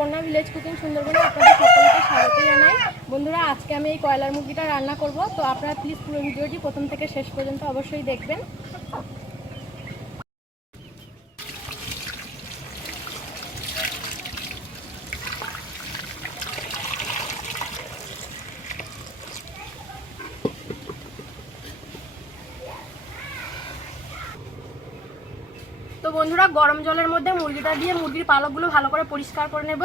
Aparna village cooking সুন্দরবনে আপনাদের সকলকে স্বাগত জানাই। বন্ধুরা, আজকে আমি এই কয়লার মুরগিটা রান্না করব, তো আপনারা প্লিজ পুরো ভিডিওটি প্রথম থেকে শেষ পর্যন্ত অবশ্যই দেখবেন। তো বন্ধুরা, গরম জলের মধ্যে মুরগিটা দিয়ে মুরগির পালকগুলো ভালো করে পরিষ্কার করে নেব।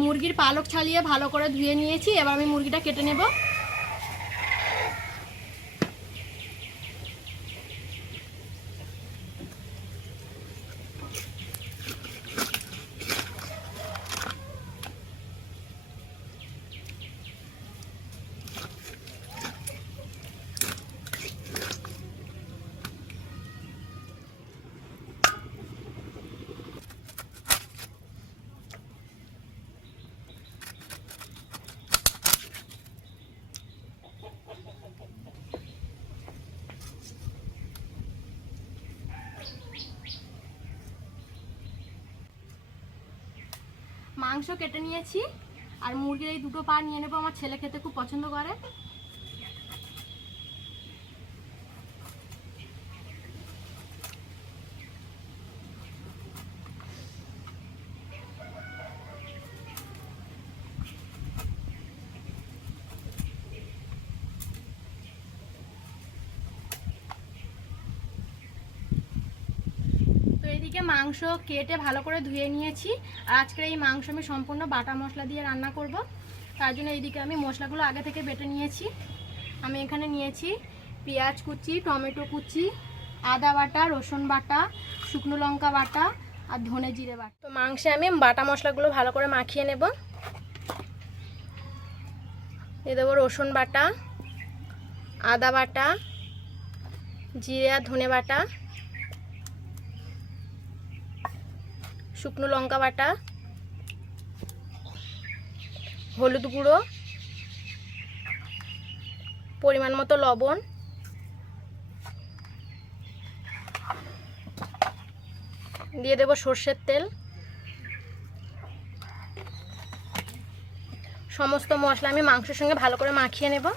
মুরগির পালক ছাড়িয়ে ভালো করে ধুয়ে নিয়েছি। এবার আমি মুরগিটা কেটে নেব। মাংস কেটে নিয়েছি, আর মুরগির এই দুটো পা নিয়ে নেবো। আমার ছেলে খেতে খুব পছন্দ করে। এদিকে মাংস কেটে ভালো করে ধুয়ে নিয়েছি, আর আজকের এই মাংস আমি সম্পূর্ণ বাটা মশলা দিয়ে রান্না করব। তার জন্য এইদিকে আমি মশলাগুলো আগে থেকে বেটে নিয়েছি। আমি এখানে নিয়েছি পেঁয়াজ কুচি, টমেটো কুচি, আদা বাটা, রসুন বাটা, শুকনো লঙ্কা বাটা আর ধনে জিরে বাটা। তো মাংসে আমি বাটা মশলাগুলো ভালো করে মাখিয়ে নেব। দিয়ে দেবো রসুন বাটা, আদা বাটা, জিরে আর ধনে বাটা, শুকনো লঙ্কা বাটা, হলুদ গুঁড়ো, পরিমাণ মতো লবণ, দিয়ে দেব সর্ষের তেল। সমস্ত মশলা আমি মাংসের সঙ্গে ভালো করে মাখিয়ে নেব।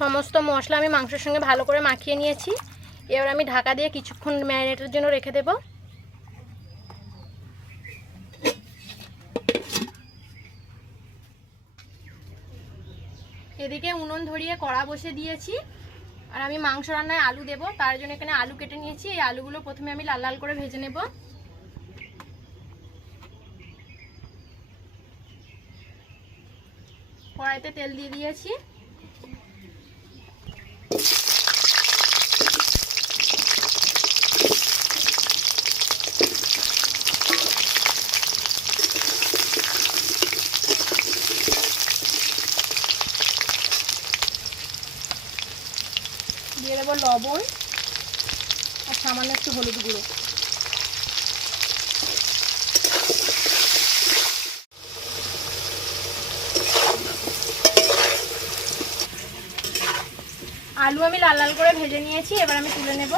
সমস্ত মশলা আমি মাংসের সঙ্গে ভালো করে মাখিয়ে নিয়েছি। এবার আমি ঢাকা দিয়ে কিছুক্ষণ ম্যারিনেটের জন্য রেখে দেব। এদিকে উনুন ধরিয়ে কড়া বসে দিয়েছি, আর আমি মাংস রান্নায় আলু দেব। তার জন্য এখানে আলু কেটে নিয়েছি। এই আলুগুলো প্রথমে আমি লাল লাল করে ভেজে নেব। কড়াইতে তেল দিয়ে দিয়েছি। দিয়ে দেবো লবণ আর সামান্য একটু হলুদ গুঁড়ো। আলু আমি লাল লাল করে ভেজে নিয়েছি। এবার আমি তুলে নেব।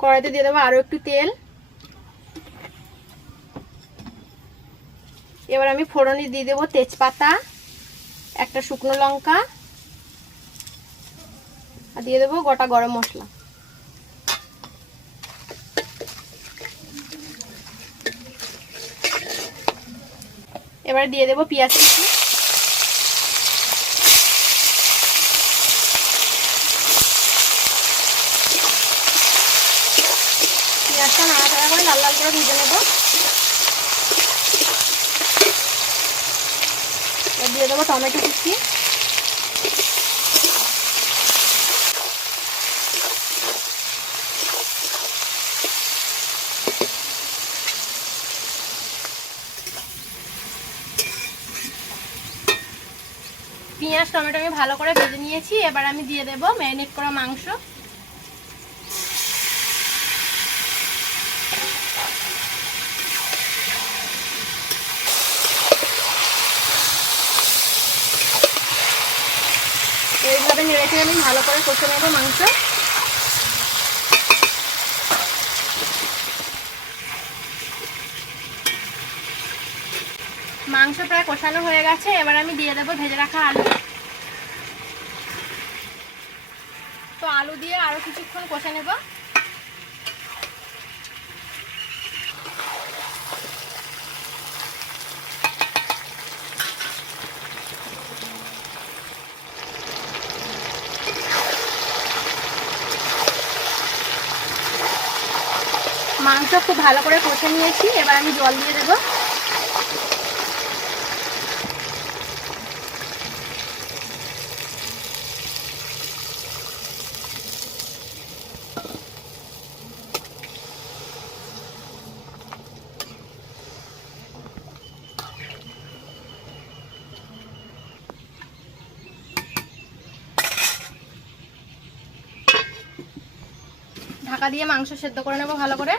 কড়াইতে দিয়ে দেবো আরো একটু তেল। এবার আমি ফোড়নে দিয়ে দেবো তেজপাতা, একটা শুকনো লঙ্কা, আর দিয়ে দেবো গোটা গরম মশলা। এবার দিয়ে দেবো পেঁয়াজ কুচি। হালকা করে লাল লাল করে ভেজে নেব। দিয়ে দেবো টমেটো কুচি, পেঁয়াজ টমেটো আমি ভালো করে ভেজে নিয়েছি। এবার আমি দিয়ে দেব ম্যারিনেট করা মাংস। এইভাবে নেড়ে চেড়ে আমি ভালো করে কষে নেব মাংস। মাংস প্রায় কষানো হয়ে গেছে। এবার আমি দিয়ে দেবো ভেজে রাখা আলু। তো আলু দিয়ে আরো কিছুক্ষণ কষে নেব। মাংস খুব ভালো করে কষে নিয়েছি। এবার আমি জল দিয়ে দেবো। ঢাকা দিয়ে মাংস সেদ্ধ করে নেব ভালো করে।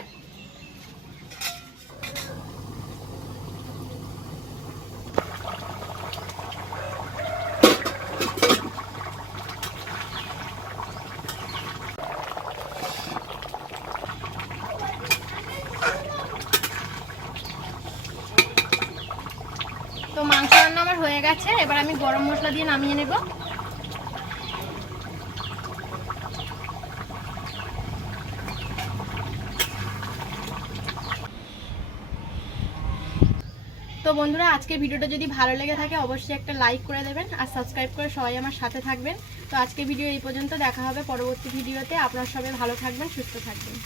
তো মাংস রান্না আমার হয়ে গেছে। এবার আমি গরম মশলা দিয়ে নামিয়ে নেব। তো বন্ধুরা, আজকের ভিডিওটা যদি ভালো লেগে থাকে অবশ্যই একটা লাইক করে দেবেন আর সাবস্ক্রাইব করে সবাই আমার সাথে থাকবেন। তো আজকের ভিডিও এই পর্যন্ত, দেখা হবে পরবর্তী ভিডিওতে। আপনারা সবাই ভালো থাকবেন, সুস্থ থাকবেন।